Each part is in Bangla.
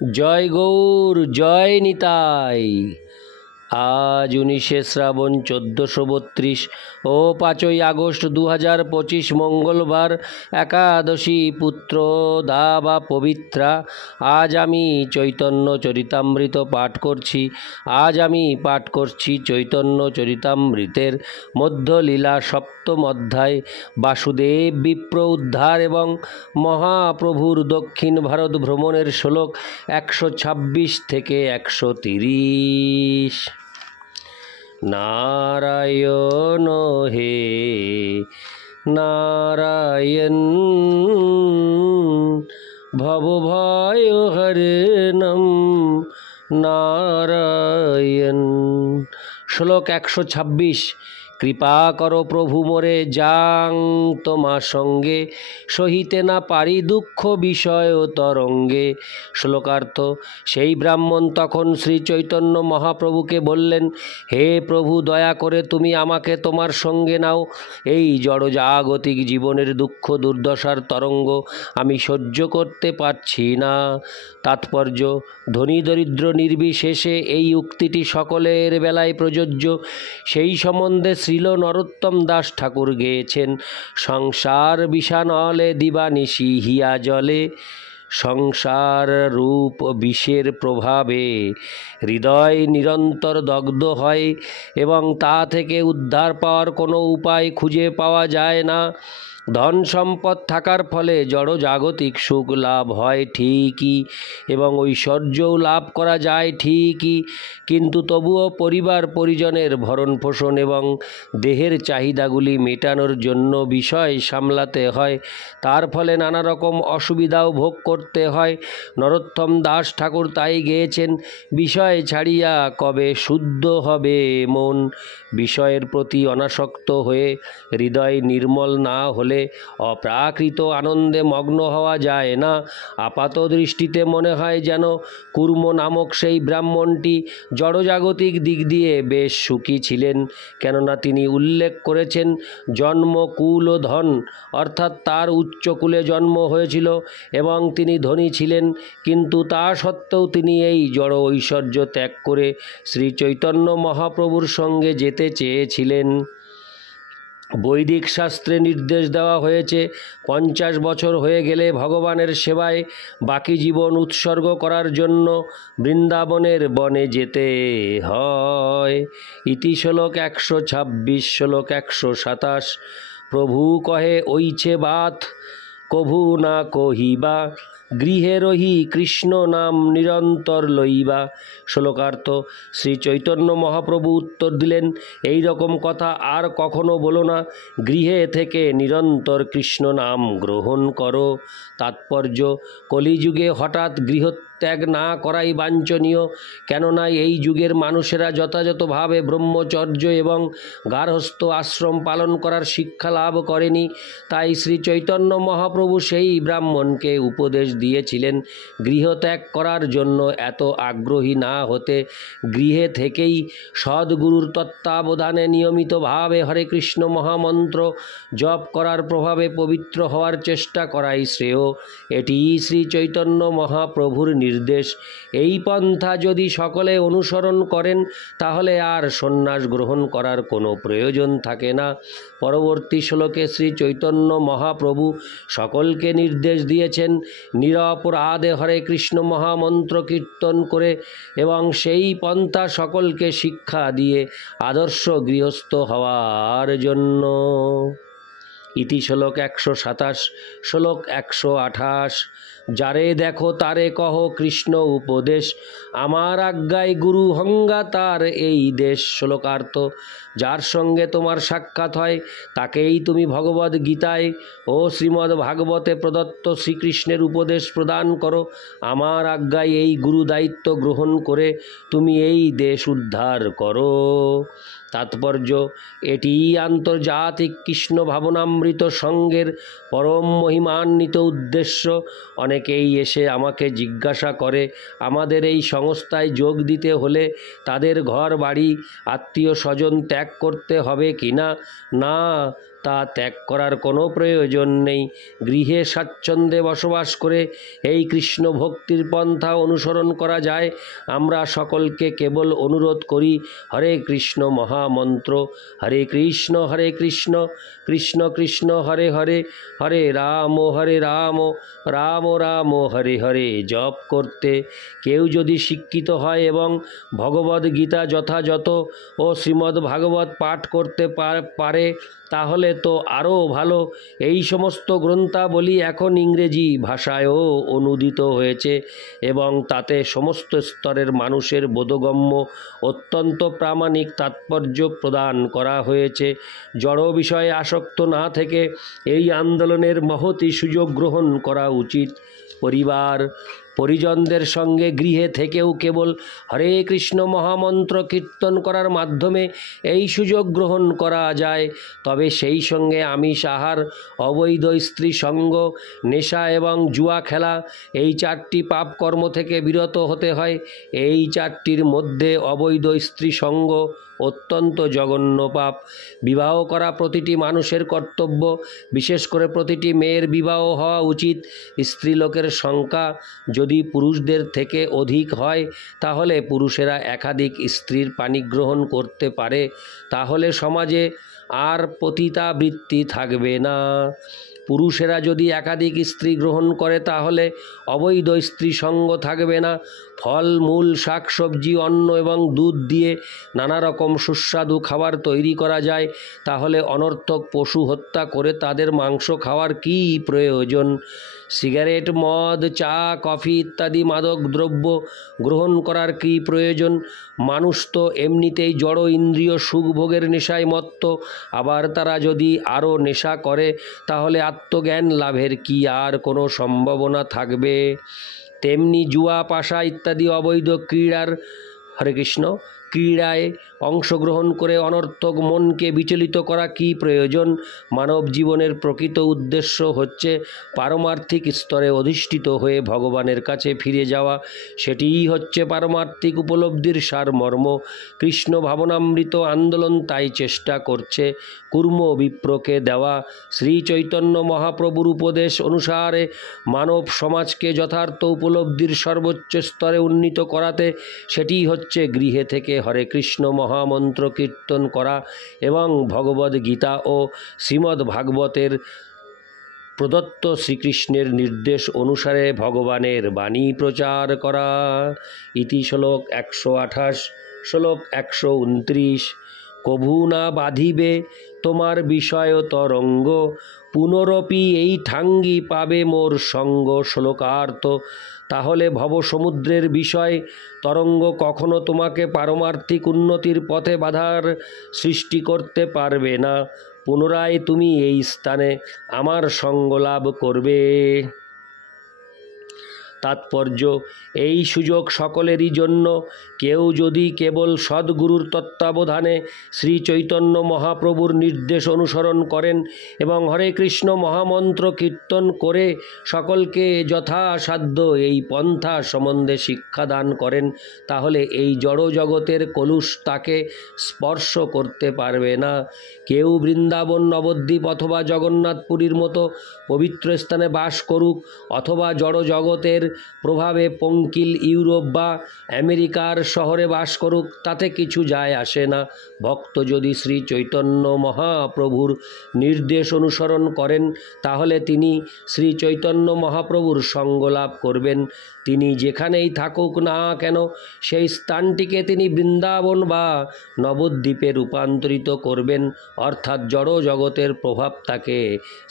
জয় গৌর, জয় নিতাই। আজ 19শে শ্রাবণ 1432 ও 5ই আগস্ট 2025 মঙ্গলবার, একাদশী পুত্র দা বা পবিত্রা। আজ আমি চৈতন্য চরিতামৃত পাঠ করছি। চৈতন্য চরিতামৃতের মধ্যলীলা সপ্তম অধ্যায়, বাসুদেব বিপ্র উদ্ধার এবং মহাপ্রভুর দক্ষিণ ভারত ভ্রমণের শ্লোক 126 থেকে 130। নারায়ণ হে নারায়ণ, ভবভয়হরণম নারায়ণ। শ্লোক 126। কৃপা করো প্রভু মোরে, যাং তোমা সঙ্গে, সহিতে না পারি দুঃখ বিষয় তরঙ্গে। শ্লোকার্থ। সেই ব্রাহ্মণ তখন শ্রী চৈতন্য মহাপ্রভুকে বললেন, হে প্রভু, দয়া করে তুমি আমাকে তোমার সঙ্গে নাও। এই জড়জাগতিক জীবনের দুঃখ দুর্দশার তরঙ্গ আমি সহ্য করতে পারছি না। তাৎপর্য: ধনী দরিদ্র নির্বিশেষে এই উক্তিটি সকলের বেলায় প্রযোজ্য। সেই সম্বন্ধে শ্রীল নরোত্তম দাস ঠাকুর গেয়েছেন, সংসার বিষানলে দিবানিশি হিয়া জলে। সংসার রূপ বিষের প্রভাবে হৃদয় নিরন্তর দগ্ধ হয় এবং তা থেকে উদ্ধার পাওয়ার কোনো উপায় খুঁজে পাওয়া যায় না। ধন সম্পদ থাকার ফলে জড়জাগতিক সুখ লাভ হয় ঠিকই এবং ঐশ্বর্যও লাভ করা যায় ঠিকই, কিন্তু তবুও পরিবার পরিজনের ভরণ পোষণ এবং দেহের চাহিদাগুলি মেটানোর জন্য বিষয় সামলাতে হয়। তার ফলে নানা রকম অসুবিধাও ভোগ করতে হয়। নরোত্তম দাস ঠাকুর তাই গেয়েছেন, বিষয় ছাড়িয়া কবে শুদ্ধ হবে মন। বিষয়ের প্রতি অনাসক্ত হয়ে হৃদয় নির্মল না হলে অপ্রাকৃত আনন্দে মগ্ন হওয়া যায় না। আপাত দৃষ্টিতে মনে হয় যেন কুর্ম নামক সেই ব্রাহ্মণটি জড়জাগতিক দিক দিয়ে বেশ সুখী ছিলেন, কেননা তিনি উল্লেখ করেছেন জন্ম কুল ও ধন, অর্থাৎ তার উচ্চকুলে জন্ম হয়েছিল এবং তিনি ধনী ছিলেন, কিন্তু তা সত্ত্বেও তিনি এই জড় ঐশ্বর্য ত্যাগ করে শ্রী চৈতন্য মহাপ্রভুর সঙ্গে যেতে চেয়েছিলেন। বৈদিক শাস্ত্রে নির্দেশ দেওয়া হয়েছে 50 বছর হয়ে গেলে ভগবানের সেবায় বাকি জীবন উৎসর্গ করার জন্য বৃন্দাবনের বনে যেতে হয়। ইতি শ্লোক 126। শ্লোক 127। প্রভু কহে ওইছে বাত, কভু না কহিবা, গৃহে রহি কৃষ্ণ নাম নিরন্তর লইবা। শ্লোকার্থ। শ্রী চৈতন্য মহাপ্রভু উত্তর দিলেন, এই রকম কথা আর কখনো বলো না, গৃহে থেকে নিরন্তর কৃষ্ণ নাম গ্রহণ করো। তাৎপর্য: কলিযুগে হঠাৎ গৃহত্যাগ না করাই বাঞ্ছনীয়, কেননা এই যুগের মানুষেরা যথাযথভাবে ব্রহ্মচর্য এবং গার্হস্থ্য আশ্রম পালন করার শিক্ষা লাভ করেনি। তাই শ্রী চৈতন্য মহাপ্রভু সেই ব্রাহ্মণকে উপদেশ দিয়েছিলেন গৃহত্যাগ করার জন্য এত আগ্রহী না হতে, গৃহে থেকেই সদ্গুরুর তত্ত্বাবধানে নিয়মিতভাবে হরে কৃষ্ণ মহামন্ত্র জপ করার প্রভাবে পবিত্র হওয়ার চেষ্টা করাই শ্রেয়। এটিই শ্রী চৈতন্য মহাপ্রভুর নির্দেশ। এই পন্থা যদি সকলে অনুসরণ করেন তাহলে আর সন্ন্যাস গ্রহণ করার কোনো প্রয়োজন থাকে না। পরবর্তী শ্লোকে শ্রী চৈতন্য মহাপ্রভু সকলকে নির্দেশ দিয়েছেন নিরপরাধে হরে কৃষ্ণ মহামন্ত্র কীর্তন করে এবং সেই পন্থা সকলকে শিক্ষা দিয়ে আদর্শ গৃহস্থ হওয়ার জন্য। ইতি শ্লোক 127। শ্লোক 128। যারে দেখো তারে কহ কৃষ্ণ উপদেশ, আমার আজ্ঞায় গুরু হঙ্গা তার এই দেশ। শ্লোকার্থ। যার সঙ্গে তোমার সাক্ষাৎ হয় তাকেই তুমি ভগবদ্ গীতায় ও শ্রীমদ্ ভাগবতে প্রদত্ত শ্রীকৃষ্ণের উপদেশ প্রদান করো। আমার আজ্ঞায় এই গুরু দায়িত্ব গ্রহণ করে তুমি এই দেশ উদ্ধার করো। তাৎপর্য: এটিই আন্তর্জাতিক কৃষ্ণ ভাবনামৃত সঙ্গের পরম মহিমান্বিত উদ্দেশ্য। অনেকেই এসে আমাকে জিজ্ঞাসা করে, আমাদের এই সংস্থায় যোগ দিতে হলে তাদের ঘর বাড়ি আত্মীয় স্বজন ত্যাগ করতে হবে কি না? না, তা ত্যাগ করার কোনো প্রয়োজন নেই। গৃহে স্বাচ্ছন্দ্যে বসবাস করে এই কৃষ্ণ ভক্তির পন্থা অনুসরণ করা যায়। আমরা সকলকে কেবল অনুরোধ করি, হরে কৃষ্ণ মহামন্ত্র হরে কৃষ্ণ কৃষ্ণ কৃষ্ণ হরে হরে, হরে রাম রাম রাম হরে হরে জপ করতে। কেউ যদি শিক্ষিত হয় এবং ভগবদ্গীতা যথাযথ ও শ্রীমদ্ ভাগবত পাঠ করতে পারে তাহলে তো আরও ভালো। এই সমস্ত গ্রন্থাবলী এখন ইংরেজি ভাষায়ও অনুদিত হয়েছে এবং তাতে সমস্ত স্তরের মানুষের বোধগম্য অত্যন্ত প্রামাণিক তাৎপর্য প্রদান করা হয়েছে। জড় বিষয়ে আসক্ত না থেকে এই আন্দোলনের মহতী সুযোগ গ্রহণ করা উচিত। পরিজনদের সঙ্গে গৃহে থেকেও কেবল হরে কৃষ্ণ মহামন্ত্র কীর্তন করার মাধ্যমে এই সুযোগ গ্রহণ করা যায়। তবে সেই সঙ্গে আমিষ আহার, অবৈধ স্ত্রী সঙ্গ, নেশা এবং জুয়া খেলা এই 4টি পাপ কর্ম থেকে বিরত হতে হয়। এই 4টির মধ্যে অবৈধ স্ত্রী সঙ্গ অত্যন্ত জঘন্য পাপ। বিবাহ করা প্রতিটি মানুষের কর্তব্য, বিশেষ করে প্রতিটি মেয়ের বিবাহ হওয়া উচিত। স্ত্রীলোকের সংখ্যা যদি পুরুষদের থেকে অধিক হয় তাহলে পুরুষেরা একাধিক স্ত্রীর পাণিগ্রহণ করতে পারে, তাহলে সমাজে আর পতিতাবৃত্তি থাকবে না। পুরুষেরা যদি একাধিক স্ত্রী গ্রহণ করে তাহলে অবৈধ স্ত্রী সঙ্গ থাকবে না। ফল মূল শাকসবজি অন্ন এবং দুধ দিয়ে নানা রকম সুস্বাদু খাবার তৈরি করা যায়, তাহলে অনর্থক পশু হত্যা করে তাদের মাংস খাওয়ার কী প্রয়োজন? সিগারেট, মদ, চা, কফি ইত্যাদি মাদক দ্রব্য গ্রহণ করার কী প্রয়োজন? মানুষ তো এমনিতেই জড় ইন্দ্রিয় সুখভোগের নেশায় মত্ত, আবার তারা যদি আরও নেশা করে তাহলে আত্মজ্ঞান লাভের কি আর কোনো সম্ভাবনা থাকবে? তেমনি জুয়া, পাশা ইত্যাদি অবৈধ ক্রীড়ায় অংশগ্রহণ করে অনর্থক মনকে বিচলিত করা কি প্রয়োজন? মানব জীবনের প্রকৃত উদ্দেশ্য হচ্ছে পারমার্থিক স্তরে অধিষ্ঠিত হয়ে ভগবানের কাছে ফিরে যাওয়া। সেটিই হচ্ছে পারমার্থিক উপলব্ধির সারমর্ম। কৃষ্ণ ভাবনামৃত আন্দোলন তাই চেষ্টা করছে কুর্ম বিপ্রকে দেওয়া শ্রী চৈতন্য মহাপ্রভুর উপদেশ অনুসারে মানব সমাজকে যথার্থ উপলব্ধির সর্বোচ্চ স্তরে উন্নীত করাতে। সেটিই হচ্ছে গৃহে থেকে হরে কৃষ্ণ মহামন্ত্র কীর্তন করা এবং ভগবদ্গীতা ও শ্রীমদ্ ভাগবতের প্রদত্ত শ্রীকৃষ্ণের নির্দেশ অনুসারে ভগবানের বাণী প্রচার করা। ইতি শ্লোক 128। শ্লোক 129। কভু না বাঁধিবে তোমার বিষয় তরঙ্গ, পুনরপি এই ঠাঙ্গি পাবে মোর সঙ্গ। শ্লোকার্থ: তাহলে ভবসমুদ্রের বিষয় তরঙ্গ কখনো তোমাকে পারমার্থিক উন্নতির পথে বাধার সৃষ্টি করতে পারবে না। পুনরায় তুমি এই স্থানে আমার সঙ্গ লাভ করবে। তাৎপর্য: এই সুযোগ সকলেরই জন্য। কেউ যদি কেবল সদ্গুরুর তত্ত্বাবধানে শ্রী চৈতন্য মহাপ্রভুর নির্দেশ অনুসরণ করেন এবং হরে কৃষ্ণ মহামন্ত্র কীর্তন করে সকলকে যথাসাধ্য এই পন্থা সম্বন্ধে শিক্ষাদান করেন, তাহলে এই জড় জগতের কলুষ তাকে স্পর্শ করতে পারবে না। কেউ বৃন্দাবন, নবদ্বীপ অথবা জগন্নাথপুরীর মতো পবিত্র স্থানে বাস করুক অথবা জড় জগতের প্রভাবে পঙ্কিল ইউরোপ বা আমেরিকার শহরে বাস করুক, তাতে কিছু যায় আসে না। ভক্ত যদি শ্রী চৈতন্য মহাপ্রভুর নির্দেশ অনুসরণ করেন তাহলে তিনি শ্রী চৈতন্য মহাপ্রভুর সঙ্গ লাভ করবেন। তিনি যেখানেই থাকুক না কেন সেই স্থানটিকে তিনি বৃন্দাবন বা নবদ্বীপে রূপান্তরিত করবেন, অর্থাৎ জড় জগতের প্রভাব তাকে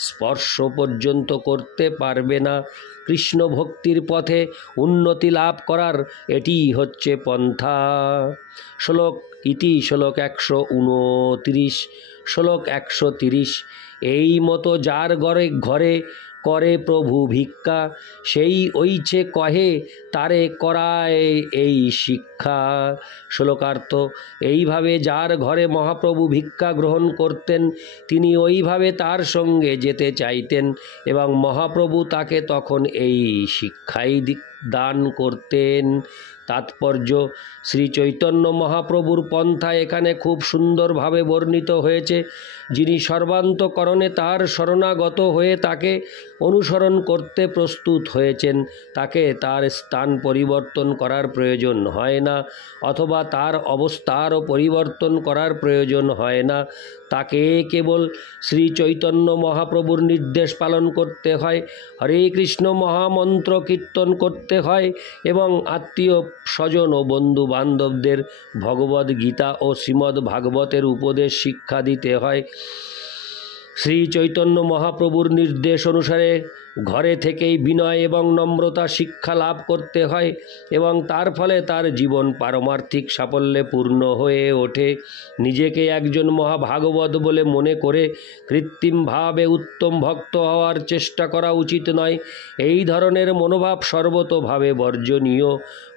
স্পর্শ পর্যন্ত করতে পারবে না। কৃষ্ণ ভক্তির পথে উন্নতি লাভ করার এটিই হচ্ছে পন্থা। শ্লোক ইতি শ্লোক 129। শ্লোক 130। এই মতো যার ঘরে করে প্রভু ভিক্ষা, সেই ওইছে কহে তারে করায় এই শিক্ষা। শ্লোকার্থ: এইভাবে যার ঘরে মহাপ্রভু ভিক্ষা গ্রহণ করতেন তিনি ওইভাবে তার সঙ্গে যেতে চাইতেন এবং মহাপ্রভু তাকে তখন এই শিক্ষাই দান করতেন। তাৎপর্য: শ্রী চৈতন্য মহাপ্রভুর পন্থা এখানে খুব সুন্দরভাবে বর্ণিত হয়েছে। যিনি সর্বান্তকরণে তার শরণাগত হয়ে তাকে অনুসরণ করতে প্রস্তুত হয়েছেন, তাকে তার স্থান পরিবর্তন করার প্রয়োজন হয় না, অথবা তার অবস্থারও পরিবর্তন করার প্রয়োজন হয় না। তাকে কেবল শ্রী চৈতন্য মহাপ্রভুর নির্দেশ পালন করতে হয়, হরে কৃষ্ণ মহামন্ত্র কীর্তন করতে হয় এবং আত্মীয় স্বজন ও বন্ধু বান্ধবদের ভগবদ্ গীতা ও শ্রীমদ্ ভাগবতের উপদেশ শিক্ষা দিতে হয়। শ্রী চৈতন্য মহাপ্রভুর নির্দেশ অনুসারে ঘরে থেকেই বিনয় এবং নম্রতা শিক্ষা লাভ করতে হয় এবং তার ফলে তার জীবন পারমার্থিক সাফল্যে পূর্ণ হয়ে ওঠে। নিজেকে একজন মহাভাগবত বলে মনে করে কৃত্রিমভাবে উত্তম ভক্ত হওয়ার চেষ্টা করা উচিত নয়। এই ধরনের মনোভাব সর্বতোভাবে বর্জনীয়।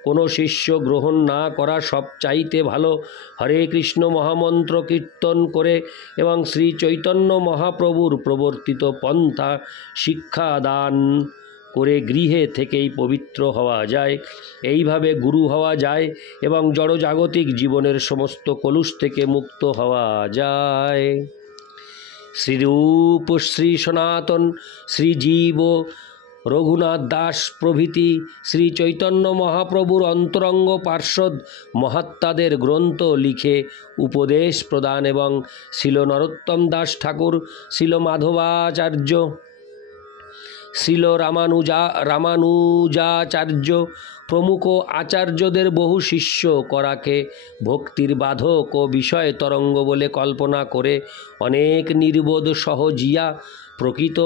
কোনো শিষ্য গ্রহণ না করা সবচাইতে ভালো। হরে কৃষ্ণ মহামন্ত্র কীর্তন করে এবং শ্রী চৈতন্য মহাপ্রভুর প্রবর্তিত পন্থা শিক্ষা দান করে গৃহে থেকেই পবিত্র হওয়া যায়। এইভাবে গুরু হওয়া যায় এবং জড়জাগতিক জীবনের সমস্ত কলুষ থেকে মুক্ত হওয়া যায়। শ্রীরূপ, শ্রী সনাতন, শ্রীজীব, রঘুনাথ দাস প্রভৃতি শ্রী চৈতন্য মহাপ্রভুর অন্তরঙ্গ পার্ষদ মহাত্মাদের গ্রন্থ লিখে উপদেশ প্রদান এবং শ্রীল নরোত্তম দাস ঠাকুর, শ্রীল মাধবাচার্য, শ্রীল রামানুজাচার্য প্রমুখ আচার্যদের বহু শিষ্য করাকে ভক্তির বাধক ও বিষয় তরঙ্গ বলে কল্পনা করে অনেক নির্বোধ সহজিয়া প্রকৃত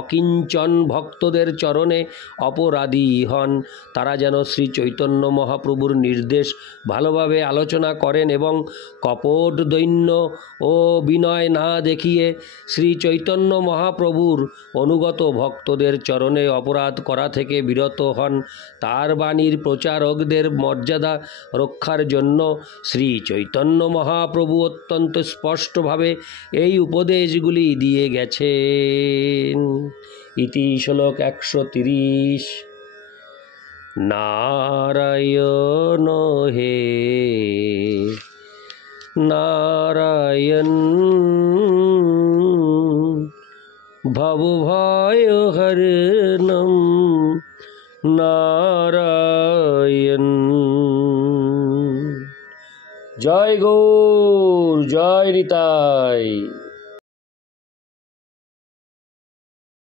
অকিঞ্চন ভক্তদের চরণে অপরাধী হন। তারা যেন শ্রী চৈতন্য মহাপ্রভুর নির্দেশ ভালোভাবে আলোচনা করেন এবং কপট দৈন্য ও বিনয় না দেখিয়ে শ্রী চৈতন্য মহাপ্রভুর অনুগত ভক্তদের চরণে অপরাধ করা থেকে বিরত হন। তার বাণীর প্রচারকদের মর্যাদা রক্ষার জন্য শ্রী চৈতন্য মহাপ্রভু অত্যন্ত স্পষ্টভাবে এই উপদেশগুলি দিয়ে গেছেন। ইতি শ্লোক 130। নারায়ণ হে নারায়ণ, ভবভয় হরণম নারায়ণ। জয় গৌর, জয় নিতাই।